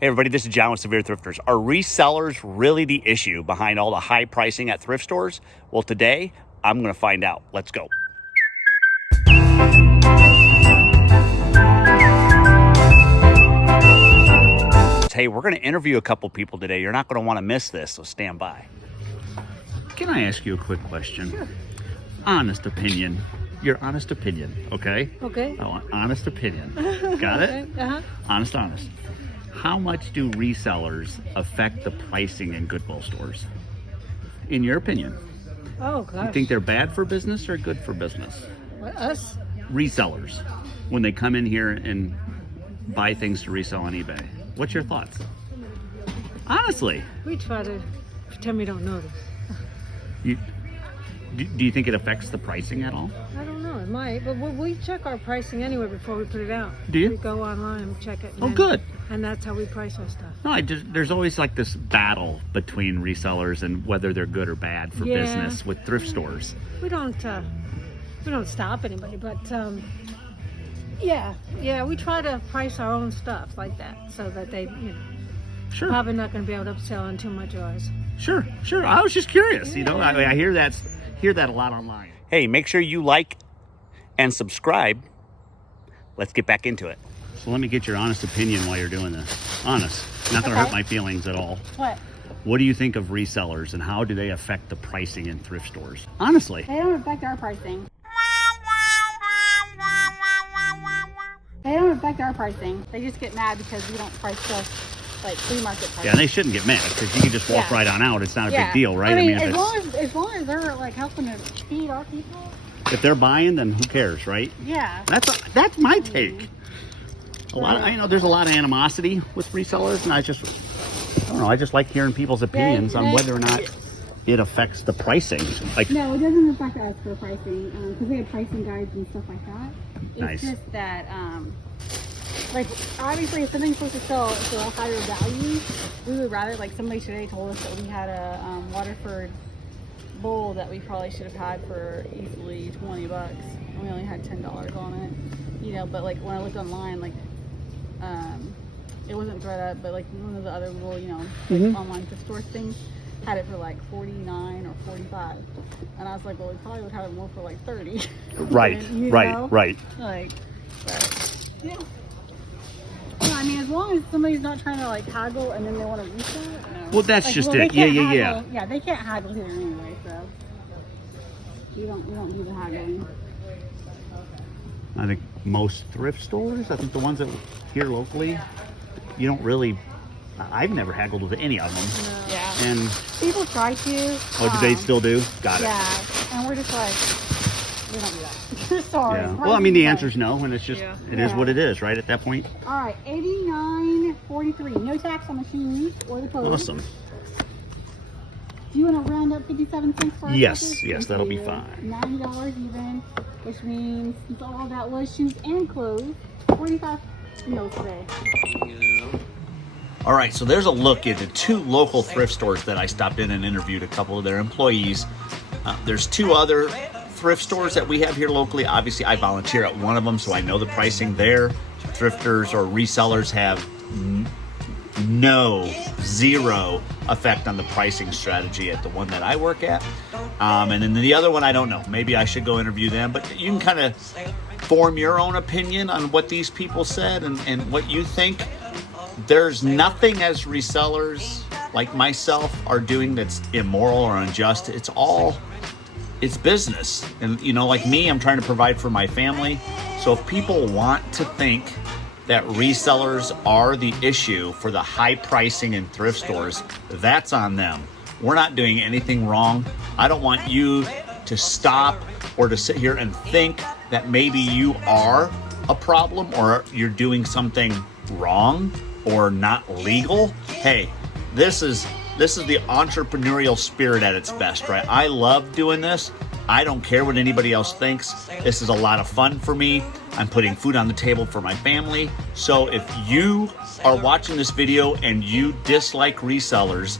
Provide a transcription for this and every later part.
Hey everybody, this is John with Severe Thrifters. Are resellers really the issue behind all the high pricing at thrift stores? Well, today I'm going to find out. Let's go. Hey, we're going to interview a couple people today. You're not going to want to miss this, so stand by. Can I ask you a quick question? Sure. Honest opinion. Your honest opinion, okay? Okay. I want honest opinion. Got it? Okay. Uh-huh. Honest. How much do resellers affect the pricing in Goodwill stores? In your opinion? Oh, gosh. You think they're bad for business or good for business? What, us? Resellers, when they come in here and buy things to resell on eBay. What's your thoughts? Honestly. We try to pretend we don't notice. Do you think it affects the pricing at all? I don't know. It might. But we check our pricing anyway before we put it out. Do you? We go online and check it. Oh, good. And that's how we price our stuff. No, there's always like this battle between resellers and whether they're good or bad for business with thrift stores. We don't stop anybody, but yeah, we try to price our own stuff like that so that they, Sure. probably not going to be able to upsell on too much ours. Sure. I was just curious. Yeah. I hear that a lot online. Hey, make sure you like and subscribe. Let's get back into it. So let me get your honest opinion while you're doing this. Honest. Not going to hurt my feelings at all. What? What do you think of resellers and how do they affect the pricing in thrift stores? Honestly. They don't affect our pricing. They don't affect our pricing. They just get mad because we don't price stuff like free market price. Yeah, they shouldn't get mad because you can just walk right on out. It's not a big deal, right? I mean, if as long as they're like helping to feed our people. if they're buying, then who cares, right? Yeah. That's my take. There's a lot of animosity with resellers, and I just like hearing people's opinions on whether or not it affects the pricing. Like, no, it doesn't affect us for pricing because we have pricing guides and stuff like that. It's Nice. just that, like, obviously, if something's supposed to sell for a higher value, we would rather, like, somebody today told us that we had a Waterford bowl that we probably should have had for easily $20, and we only had $10 on it. But like when I looked online, like, it wasn't ThredUp, but like one of the other little, online thrift store things had it for like $49 or $45, and I was like, well, we probably would have it more for like $30. right. Like, but yeah. I mean, as long as somebody's not trying to like haggle and then they want to resell it. No. Well, that's just it. Yeah. Yeah, they can't haggle here anyway, so you don't do the haggling. I think most thrift stores, I think the ones that here locally, you don't really. I've never haggled with any of them. No. Yeah. And people try to. oh, do they still do? Got it. Yeah, and we're just like, we don't do that. Sorry. Yeah. Well, I mean, the answer is no, and it's just it is what it is, right? At that point. All right, $89.43. No tax on the shoes or the clothes. Awesome. Do you want to round up 57 cents for our Yes, purchase? that'll be Okay, fine. $90 even, which means since all that was shoes and clothes, 45 meals today. All right, so there's a look into two local thrift stores that I stopped in and interviewed a couple of their employees. There's two other thrift stores that we have here locally. Obviously, I volunteer at one of them, so I know the pricing there. Thrifters or resellers have zero effect on the pricing strategy at the one that I work at. And then the other one, I don't know. Maybe I should go interview them, but you can kind of form your own opinion on what these people said and what you think. There's nothing as resellers like myself are doing that's immoral or unjust. It's business. And, like me, I'm trying to provide for my family. So if people want to think that resellers are the issue for the high pricing in thrift stores, that's on them. We're not doing anything wrong. I don't want you to stop or to sit here and think that maybe you are a problem or you're doing something wrong or not legal. Hey, this is the entrepreneurial spirit at its best, right? I love doing this. I don't care what anybody else thinks. This is a lot of fun for me. I'm putting food on the table for my family. So if you are watching this video and you dislike resellers,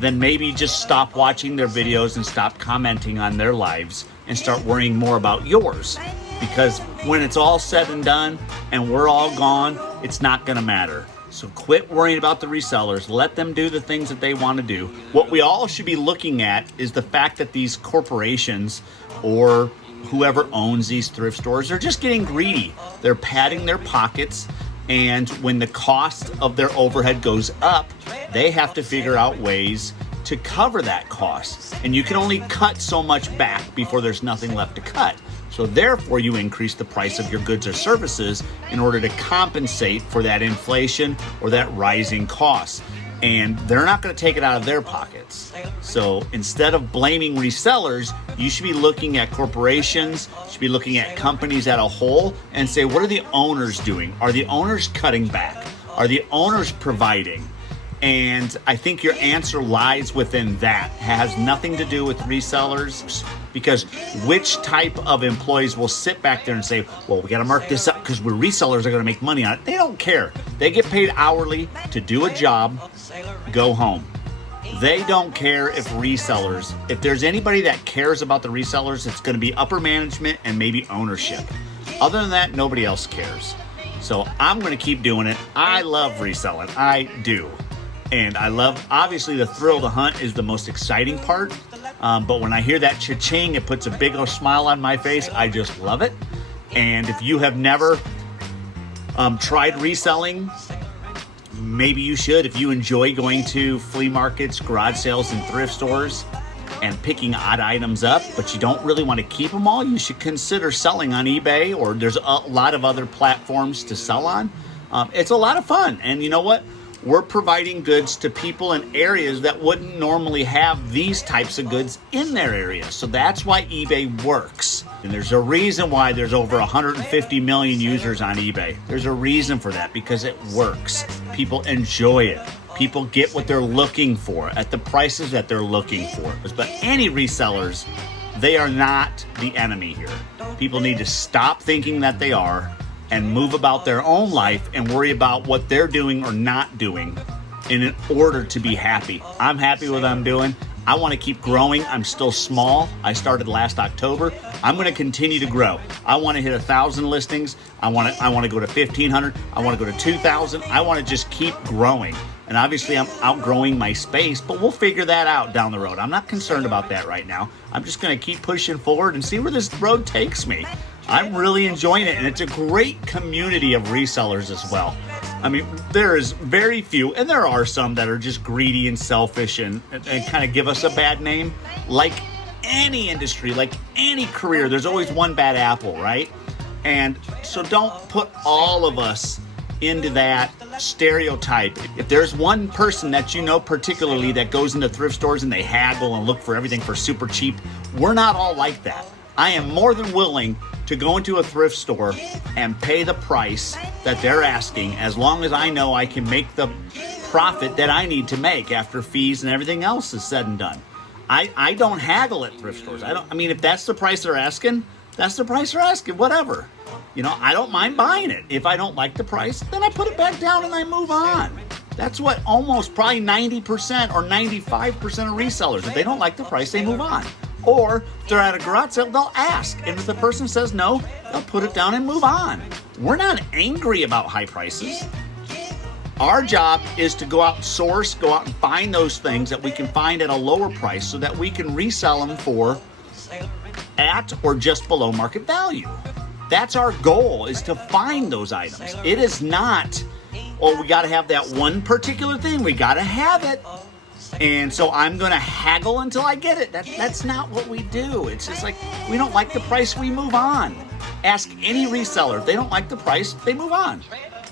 then maybe just stop watching their videos and stop commenting on their lives and start worrying more about yours. Because when it's all said and done and we're all gone, it's not gonna matter. So quit worrying about the resellers. Let them do the things that they want to do. What we all should be looking at is the fact that these corporations or whoever owns these thrift stores, they're just getting greedy. They're padding their pockets, and when the cost of their overhead goes up, they have to figure out ways to cover that cost. And you can only cut so much back before there's nothing left to cut. So therefore, you increase the price of your goods or services in order to compensate for that inflation or that rising cost. And they're not going to take it out of their pockets. So instead of blaming resellers, you should be looking at corporations, you should be looking at companies as a whole and say, what are the owners doing? Are the owners cutting back? Are the owners providing? And I think your answer lies within that. It has nothing to do with resellers, because which type of employees will sit back there and say, well, we got to mark this up because we're resellers are going to make money on it. They don't care. They get paid hourly to do a job, go home. They don't care if resellers, if there's anybody that cares about the resellers, it's going to be upper management and maybe ownership. Other than that, nobody else cares. So I'm going to keep doing it. I love reselling. I do. And I love, obviously, the thrill to hunt is the most exciting part. But when I hear that cha-ching, it puts a big old smile on my face. I just love it. And if you have never tried reselling, maybe you should. If you enjoy going to flea markets, garage sales, and thrift stores and picking odd items up, but you don't really want to keep them all, you should consider selling on eBay, or there's a lot of other platforms to sell on. It's a lot of fun. And you know what? We're providing goods to people in areas that wouldn't normally have these types of goods in their area. So that's why eBay works. And there's a reason why there's over 150 million users on eBay. There's a reason for that, because it works. People enjoy it. People get what they're looking for at the prices that they're looking for. But any resellers, they are not the enemy here. People need to stop thinking that they are and move about their own life and worry about what they're doing or not doing in order to be happy. I'm happy with what I'm doing. I want to keep growing. I'm still small. I started last October. I'm going to continue to grow. I want to hit 1,000 listings. I want to go to 1,500. I want to go to 2,000. I want to just keep growing. And obviously I'm outgrowing my space, but we'll figure that out down the road. I'm not concerned about that right now. I'm just going to keep pushing forward and see where this road takes me. I'm really enjoying it, and it's a great community of resellers as well. I mean, there is very few, and there are some that are just greedy and selfish and kind of give us a bad name. Like any industry, like any career, there's always one bad apple, right? And so don't put all of us into that stereotype. If there's one person that you know particularly that goes into thrift stores and they haggle and look for everything for super cheap, we're not all like that. I am more than willing to go into a thrift store and pay the price that they're asking, as long as I know I can make the profit that I need to make after fees and everything else is said and done. I don't haggle at thrift stores. I mean, if that's the price they're asking, that's the price they're asking, whatever. You know, I don't mind buying it. If I don't like the price, then I put it back down and I move on. That's what almost probably 90% or 95% of resellers, if they don't like the price, they move on. Or if they're at a garage sale, they'll ask. And if the person says no, they'll put it down and move on. We're not angry about high prices. Our job is to go out and source, go out and find those things that we can find at a lower price so that we can resell them for at or just below market value. That's our goal, is to find those items. It is not, oh, we got to have that one particular thing. We got to have it. And so I'm going to haggle until I get it. That's not what we do. It's just like, we don't like the price, we move on. Ask any reseller. If they don't like the price, they move on.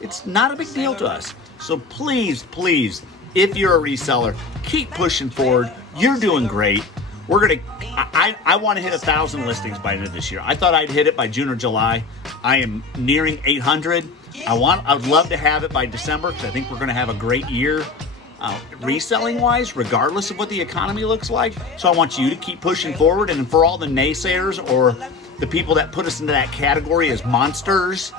It's not a big deal to us. So please, please, if you're a reseller, keep pushing forward. You're doing great. I want to hit 1,000 listings by the end of this year. I thought I'd hit it by June or July. I am nearing 800. I'd love to have it by December, because I think we're going to have a great year reselling wise, regardless of what the economy looks like. So I want you to keep pushing forward. And for all the naysayers or the people that put us into that category as monsters,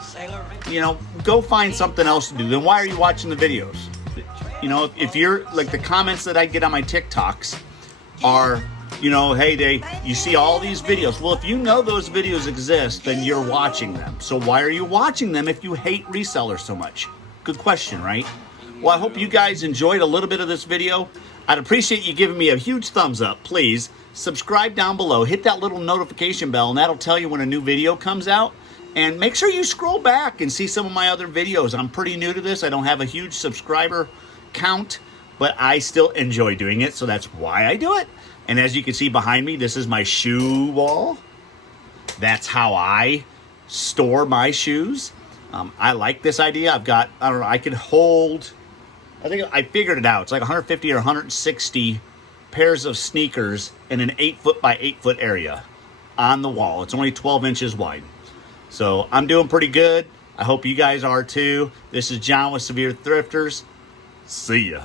you know, go find something else to do. Then why are you watching the videos? You know, if you're like, the comments that I get on my TikToks are, you know, hey, you see all these videos. Well, if you know those videos exist, then you're watching them. So why are you watching them if you hate resellers so much? Good question, right? Well, I hope you guys enjoyed a little bit of this video. I'd appreciate you giving me a huge thumbs up. Please subscribe down below. Hit that little notification bell, and that'll tell you when a new video comes out. And make sure you scroll back and see some of my other videos. I'm pretty new to this. I don't have a huge subscriber count, but I still enjoy doing it, so that's why I do it. And as you can see behind me, this is my shoe wall. That's how I store my shoes. I like this idea. I've got, I don't know, I could hold, I think I figured it out. It's like 150 or 160 pairs of sneakers in an 8-foot by 8-foot area on the wall. It's only 12 inches wide. So I'm doing pretty good. I hope you guys are too. This is John with Severe Thrifters. See ya.